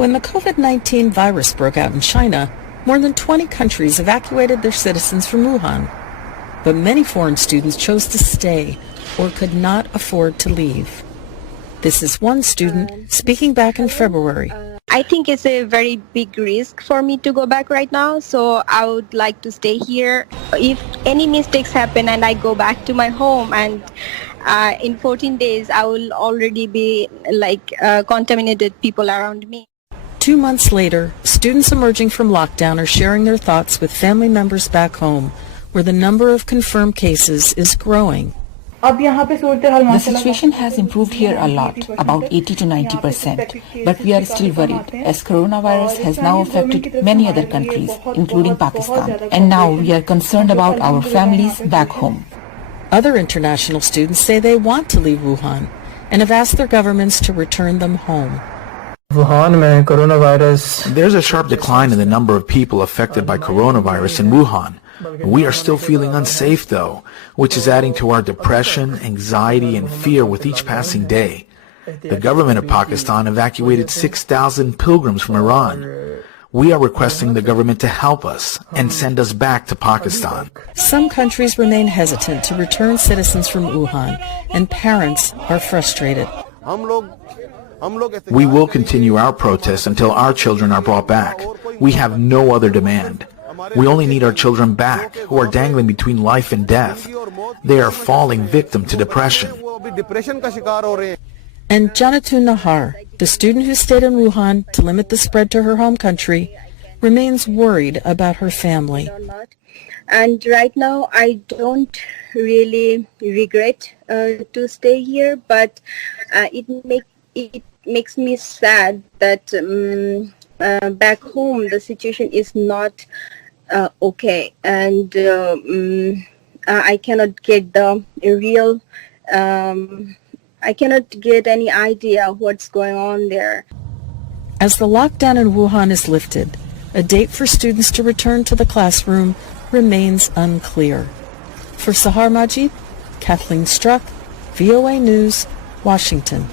When the COVID-19 virus broke out in China, more than 20 countries evacuated their citizens from Wuhan. But many foreign students chose to stay or could not afford to leave. This is one student speaking back in February. I think it's a very big risk for me to go back right now, so I would like to stay here. If any mistakes happen and I go back to my home, and in 14 days I will already be contaminated people around me. 2 months later, students emerging from lockdown are sharing their thoughts with family members back home, where the number of confirmed cases is growing. The situation has improved here a lot, about 80 to 90%, but we are still worried as coronavirus has now affected many other countries, including Pakistan, and now we are concerned about our families back home. Other international students say they want to leave Wuhan and have asked their governments to return them home. There's a sharp decline in the number of people affected by coronavirus in Wuhan. We are still feeling unsafe, though, which is adding to our depression, anxiety, and fear with each passing day. The government of Pakistan evacuated 6,000 pilgrims from Iran. We are requesting the government to help us and send us back to Pakistan. Some countries remain hesitant to return citizens from Wuhan, and parents are frustrated. We will continue our protests until our children are brought back. We have no other demand. We only need our children back, who are dangling between life and death. They are falling victim to depression. And Janatun Nahar, the student who stayed in Wuhan to limit the spread to her home country, remains worried about her family. And right now I don't really regret to stay here, but it makes me sad that back home the situation is not okay, and I cannot get the real I cannot get any idea what's going on there. As the lockdown in Wuhan is lifted, a date for students to return to the classroom remains unclear. For Sahar Majid, Kathleen Struck, VOA News, Washington.